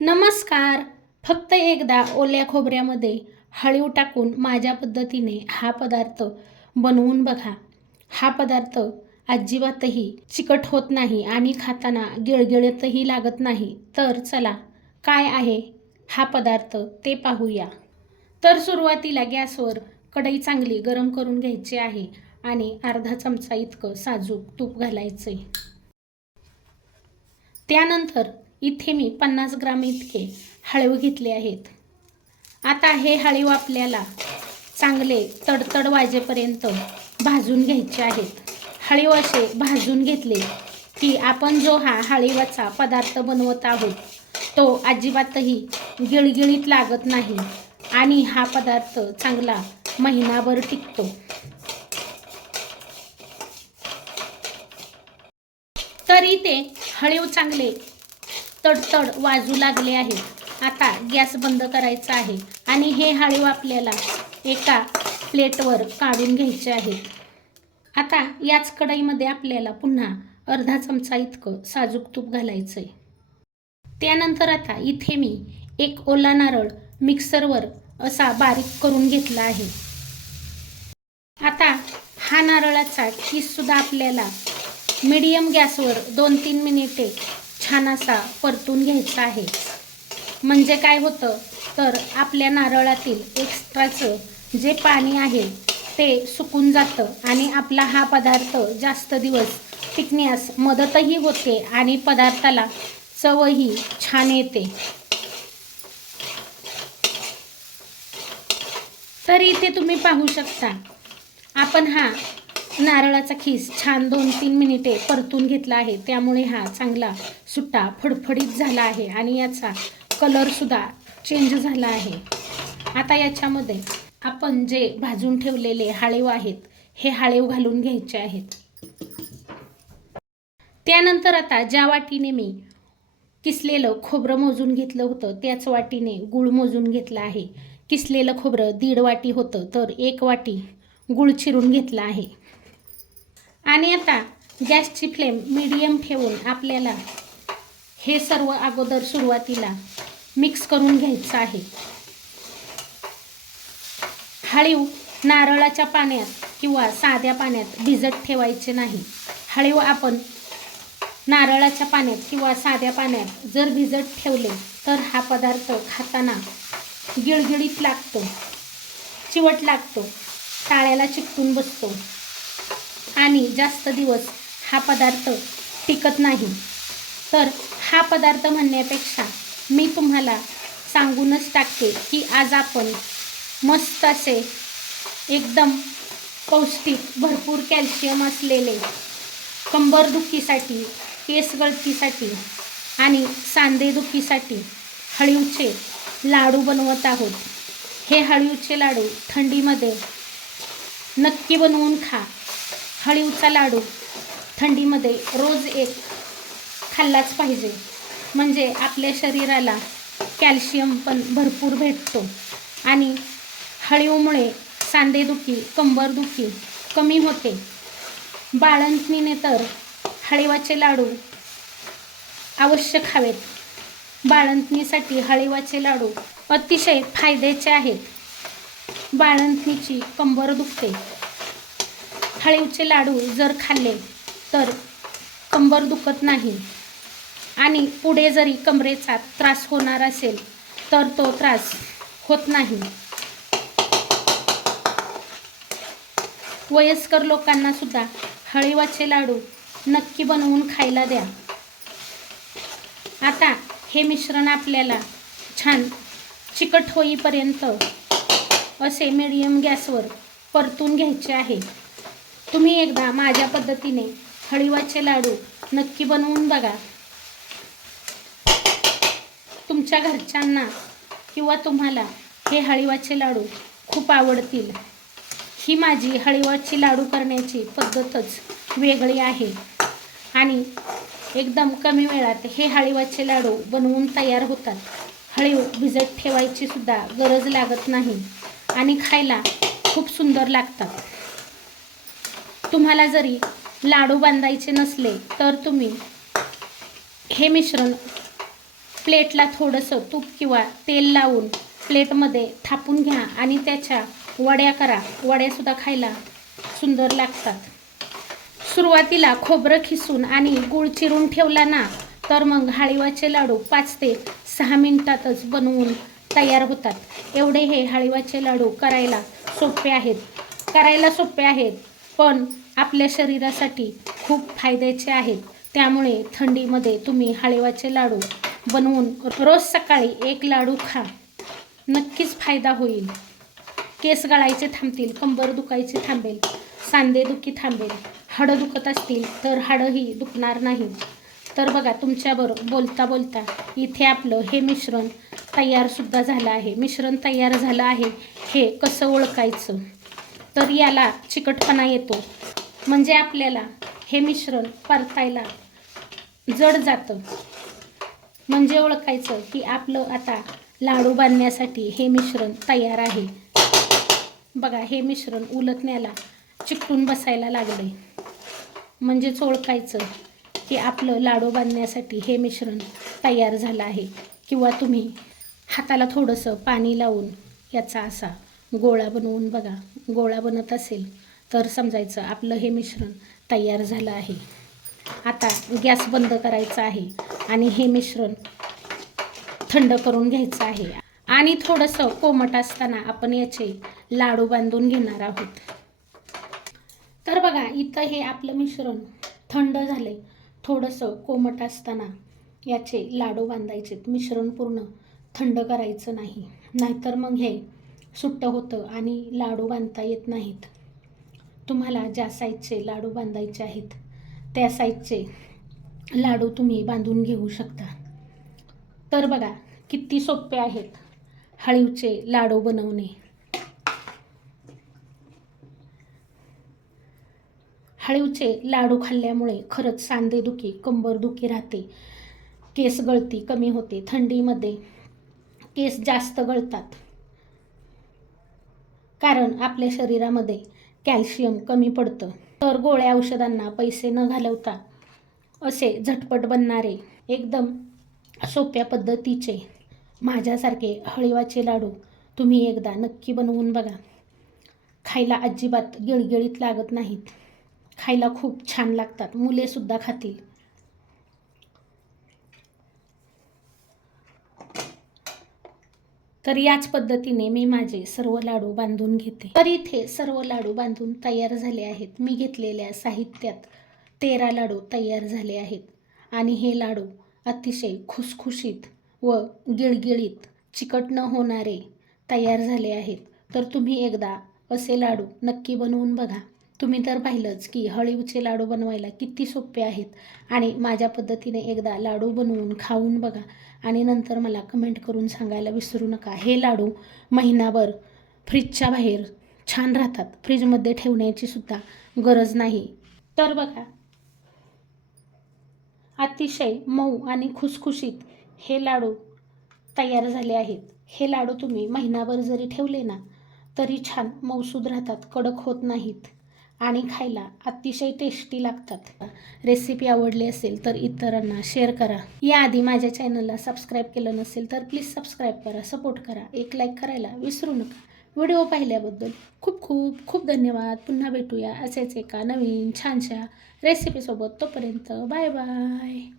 नमस्कार. फक्त एकदा ओल्या खोबऱ्यामध्ये हळीव टाकून माझ्या पद्धतीने हा पदार्थ बनवून बघा. हा पदार्थ अजिबातही चिकट होत नाही. आणि खाताना गिळगिळतही लागत नाही. तर चला काय आहे हा पदार्थ ते पाहूया. तर सुरुवातीला गॅसवर कढई चांगली गरम करून घ्यायची आहे आणि अर्धा चमचा इतकं साजूक तूप घालायचं त्यानंतर इथे मी पन्नास ग्राम इतके हळव घेतले आहेत. आता हे हळीव आपल्याला चांगले तडतड वाजेपर्यंत भाजून घ्यायचे आहेत. हळीव असे भाजून घेतले की आपण जो हा हळीवाचा पदार्थ बनवत आहोत तो अजिबातही गिळगिळीत लागत नाही आणि हा पदार्थ चांगला महिनाभर टिकतो. तरी ते हळीव चांगले तडतड वाजू लागले आहे. आता गॅस बंद करायचा आहे आणि हे हळीव आपल्याला एका प्लेटवर काढून घ्यायचे आहे. आता याच कढईमध्ये आपल्याला पुन्हा अर्धा चमचा इतकं साजूक तूप घालायचं आहे त्यानंतर आता इथे मी एक ओला नारळ मिक्सरवर असा बारीक करून घेतला आहे. आता हा नारळाचा किससुद्धा आपल्याला मीडियम गॅसवर दोन तीन मिनिटे छान असा परतून घ्यायचा आहे. म्हणजे काय होतं? तर आपल्या नारळातील एक्स्ट्राचं जे पाणी आहे ते सुकून जातं आणि आपला हा पदार्थ जास्त दिवस टिकण्यास मदतही होते आणि पदार्थाला चवही छान येते. तर इथे तुम्ही पाहू शकता आपण हा नारळाचा खीस छान दोन तीन मिनिटे परतून घेतला आहे. त्यामुळे हा चांगला सुट्टा फडफडीत झाला आहे आणि याचा कलरसुद्धा चेंज झाला आहे. आता याच्यामध्ये आपण जे भाजून ठेवलेले हाळेव आहेत हे हाळेव घालून घ्यायचे आहेत. त्यानंतर आता ज्या वाटीने मी किसलेलं खोबरं मोजून घेतलं होतं त्याच वाटीने गुळ मोजून घेतला आहे. किसलेलं खोबरं दीड वाटी होतं तर एक वाटी गुळ चिरून घेतला आहे. आणि आता गॅसची फ्लेम मीडियम ठेवून आपल्याला हे सर्व अगोदर सुरुवातीला मिक्स करून घ्यायचं आहे. हळीव नारळाच्या पाण्यात किंवा साध्या पाण्यात भिजत ठेवायचे नाही. हळीव आपण नारळाच्या पाण्यात किंवा साध्या पाण्यात जर भिजत ठेवले तर हा पदार्थ खाताना गिळगिळीत लागतो चिवट लागतो टाळ्याला चिकटून बसतो. आणि जास्त दिवस हा पदार्थ टिकत नाही. तर हा पदार्थ म्हणण्यापेक्षा मी तुम्हाला सांगूनच टाकते की आज आपण मस्त असे एकदम पौष्टिक भरपूर कॅल्शियम असलेले कंबरदुखीसाठी केस गळतीसाठी आणि सांधेदुखीसाठी हळीवचे लाडू बनवत आहोत. हे हळीवचे लाडू थंडीमध्ये नक्की बनवून खा. हळीवचा लाडू. थंडीमध्ये रोज एक खाल्लाच पाहिजे. म्हणजे आपल्या शरीराला कॅल्शियम पण भरपूर भेटतो. आणि हळीवमुळे सांधेदुखी कंबरदुखी कमी होते. बाळंतणीने तर हळीवाचे लाडू अवश्य खावेत. बाळंतणीसाठी हळीवाचे लाडू अतिशय फायद्याचे आहेत. बाळंतणीची कंबर दुखते. हळीवचे लाडू जर खाल्ले तर कंबर दुखत नाही आणि पुढे जरी कमरेचा त्रास होणार असेल तर तो त्रास होत नाही. वयस्कर लोकांना सुद्धा हळीवाचे लाडू नक्की बनवून खायला द्या. आता हे मिश्रण आपल्याला छान चिकट होईपर्यंत असे मिडियम गॅसवर परतून घ्यायचे आहे. तुम्ही एकदा माझ्या पद्धतीने हळीवाचे लाडू नक्की बनवून बघा. तुमच्या घरच्यांना किंवा तुम्हाला हे हळीवाचे लाडू खूप आवडतील. ही माझी हळीवाची लाडू करण्याची पद्धतच वेगळी आहे. आणि एकदम कमी वेळात हे हळीवाचे लाडू बनवून तयार होतात. हळीव भिजत ठेवायची सुद्धा गरज लागत नाही आणि खायला खूप सुंदर लागतात. तुम्हाला जरी लाडू बांधायचे नसले तर तुम्ही हे मिश्रण प्लेटला थोडंसं तूप किंवा तेल लावून प्लेटमध्ये थापून घ्या आणि त्याच्या वड्या करा. वड्यासुद्धा खायला सुंदर लागतात. सुरुवातीला खोबरं खिसून आणि गूळ चिरून ठेवला ना तर मग हाळीवाचे लाडू पाच ते सहा मिनिटातच बनवून तयार होतात. एवढे हे हाळीवाचे लाडू करायला सोपे आहेत. करायला सोपे आहेत. पण आपल्या शरीरासाठी खूप फायद्याचे आहेत. त्यामुळे थंडीमध्ये तुम्ही हळेवाचे लाडू बनवून रोज सकाळी एक लाडू खा. नक्कीच फायदा होईल. केस गळायचे थांबतील कंबर दुखायचे थांबेल सांधेदुखी थांबेल हाडं दुखत असतील तर हाडंही दुखणार नाही. तर बघा तुमच्याबरोबर बोलता बोलता इथे आपलं हे मिश्रण तयारसुद्धा झालं आहे. मिश्रण तयार झालं आहे हे कसं ओळखायचं? तर याला चिकटपणा येतो. म्हणजे आपल्याला हे मिश्रण परतायला जड जातं. म्हणजे ओळखायचं की आपलं आता लाडू बांधण्यासाठी हे मिश्रण तयार आहे. बघा हे मिश्रण उलटण्याला चिकटून बसायला लागले म्हणजेच ओळखायचं की आपलं लाडू बांधण्यासाठी हे मिश्रण तयार झालं आहे. किंवा तुम्ही हाताला थोडंसं पाणी लावून याचा असा गोळा बनवून बघा गोळा बनत असेल तर समजायचं आपलं हे मिश्रण तयार झालं आहे. आता गॅस बंद करायचा आहे आणि हे मिश्रण थंड करून घ्यायचं आहे. आणि थोडंसं कोमट असताना आपण याचे लाडू बांधून घेणार आहोत. तर बघा इथं हे आपलं मिश्रण थंड झाले थोडंसं कोमट असताना याचे लाडू बांधायचे मिश्रण पूर्ण थंड करायचं नाही. नाहीतर मग हे सुट्ट होतं आणि लाडू बांधता येत नाहीत. तुम्हाला ज्या साईजचे लाडू बांधायचे आहेत त्या साईजचे लाडू तुम्ही बांधून घेऊ शकता. तर बघा किती सोपे आहेत हळीवचे लाडू बनवणे. हळीवचे लाडू खाल्ल्यामुळे खरंच सांधेदुखी कंबरदुखी राहते. केस गळती कमी होते. थंडीमध्ये केस जास्त गळतात. कारण आपल्या शरीरामध्ये कॅल्शियम कमी पडतं. तर गोळ्या औषधांना पैसे न घालवता असे झटपट बनणारे एकदम सोप्या पद्धतीचे माझ्यासारखे हळीवाचे लाडू तुम्ही एकदा नक्की बनवून बघा. खायला अजिबात गिळगिळीत लागत नाहीत. खायला खूप छान लागतात. मुलेसुद्धा खातील. तर याच पद्धतीने मी माझे सर्व लाडू बांधून घेते. तर इथे सर्व लाडू बांधून तयार झाले आहेत. मी घेतलेल्या साहित्यात तेरा लाडू तयार झाले आहेत. आणि हे लाडू अतिशय खुसखुशीत व गिळगिळीत चिकट न होणारे तयार झाले आहेत. तर तुम्ही एकदा असे लाडू नक्की बनवून बघा. तुम्ही तर पाहिलंच की हळीवचे लाडू बनवायला किती सोपे आहेत. आणि माझ्या पद्धतीने एकदा लाडू बनवून खाऊन बघा. आणि नंतर मला कमेंट करून सांगायला विसरू नका. हे लाडू महिनाभर फ्रीजच्या बाहेर छान राहतात. फ्रीजमध्ये ठेवण्याची सुद्धा गरज नाही. तर बघा. अतिशय मऊ आणि खुसखुशीत हे लाडू तयार झाले आहेत. हे लाडू तुम्ही महिनाभर जरी ठेवले ना तरी छान मौसूद राहतात. कडक होत नाहीत. आणि खायला अतिशय टेस्टी लागतात. रेसिपी आवडली असेल तर इतरांना शेअर करा. याआधी माझ्या चॅनलला सबस्क्राईब केलं नसेल तर प्लीज सबस्क्राईब करा सपोर्ट करा. एक लाईक करायला विसरू नका. व्हिडिओ पाहिल्याबद्दल खूप खूप खूप धन्यवाद. पुन्हा भेटूया असेच एका नवीन छानशा रेसिपीसोबत तोपर्यंत बाय बाय